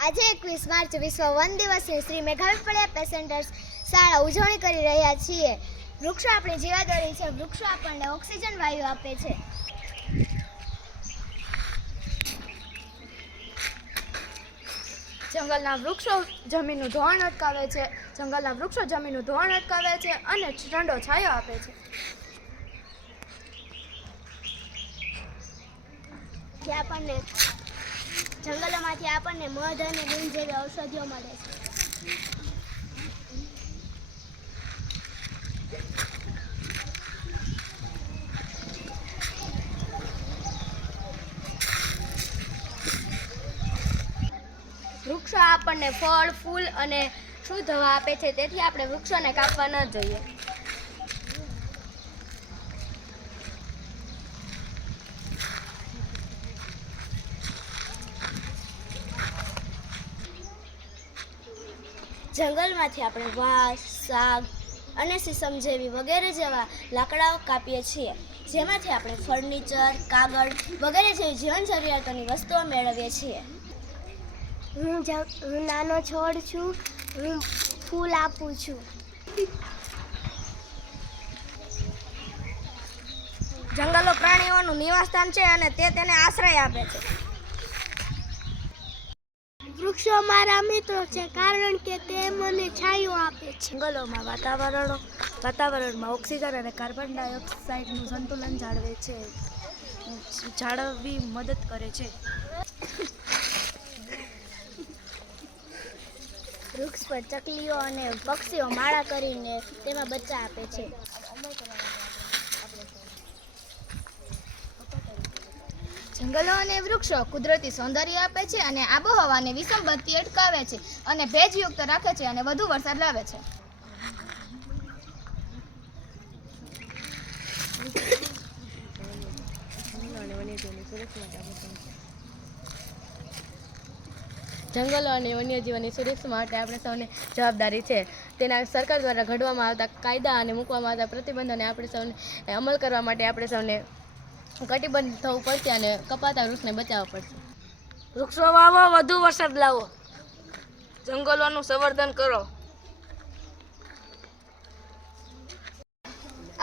આજે 21 માર્ચ વિશ્વ વન દિવસની શ્રી મેઘાલપડિયા પેસેન્જર્સ શાળા ઉજવણી કરી રહ્યા છીએ। વૃક્ષો આપણી જીવાદોરી છે। વૃક્ષો આપણને ઓક્સિજન વાયુ આપે છે। જંગલના વૃક્ષો જમીનનું ધોવાણ અટકાવે છે। જંગલના વૃક્ષો જમીનનું ધોવાણ અટકાવે છે અને ઠંડો છાંયો આપે છે। જંગલોમાંથી આપણને મધ અને લીંબ જેવી ઔષધિઓ મળે છે। વૃક્ષો આપણને ફળ, ફૂલ અને શુદ્ધ હવા આપે છે, તેથી આપણે વૃક્ષોને કાપવા ન જોઈએ। જંગલમાંથી આપણે વાંસ, સાગ અને સીસમ જેવી વગેરે જેવા લાકડાઓ કાપીએ છીએ, જેમાંથી આપણે ફર્નિચર, કાગળ વગેરે જેવી જીવન જરૂરિયાતોની વસ્તુઓ મેળવીએ છીએ। હું નાનો છોડ છું, હું ફૂલ આપું છું। જંગલો પ્રાણીઓનું નિવાસસ્થાન છે અને તે તેને આશ્રય આપે છે। વૃક્ષો મારા મિત્રો છે, કારણ કે તે મને છાંયો આપે છે। જંગલોમાં વાતાવરણમાં ઓક્સિજન અને કાર્બન ડાયોક્સાઇડનું સંતુલન જાળવવી મદદ કરે છે। વૃક્ષ પર ચકલીઓ અને પક્ષીઓ માળા કરીને તેમાં બચ્ચા આપે છે। જંગલો અને વૃક્ષો કુદરતી સૌંદર્ય આપે છે અને આબોહવાને વિસંગતિ અટકાવે છે અને ભેજયુક્ત રાખે છે અને વધુ વરસાદ લાવે છે। જંગલો અને વન્યજીવોની સુરક્ષા માટે આપણે સૌને જવાબદારી છે। તેના સરકાર દ્વારા ઘડવામાં આવતા કાયદા અને મૂકવામાં આવતા પ્રતિબંધોને આપણે સૌને અમલ કરવા માટે આપણે સૌને કટિબદ્ધ થવું પડશે અને કપાતા વૃક્ષને બચાવવા પડશે। વૃક્ષો વાવો, વધુ વરસાદ લાવો, જંગલોનું સંવર્ધન કરો।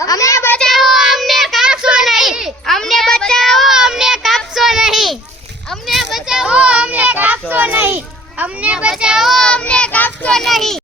અમને બચાવો, અમને કાપશો નહીં। અમને બચાવો, અમને કાપશો નહીં। અમને બચાવો, અમને કાપશો નહીં। અમને બચાવો, અમને કાપશો નહીં।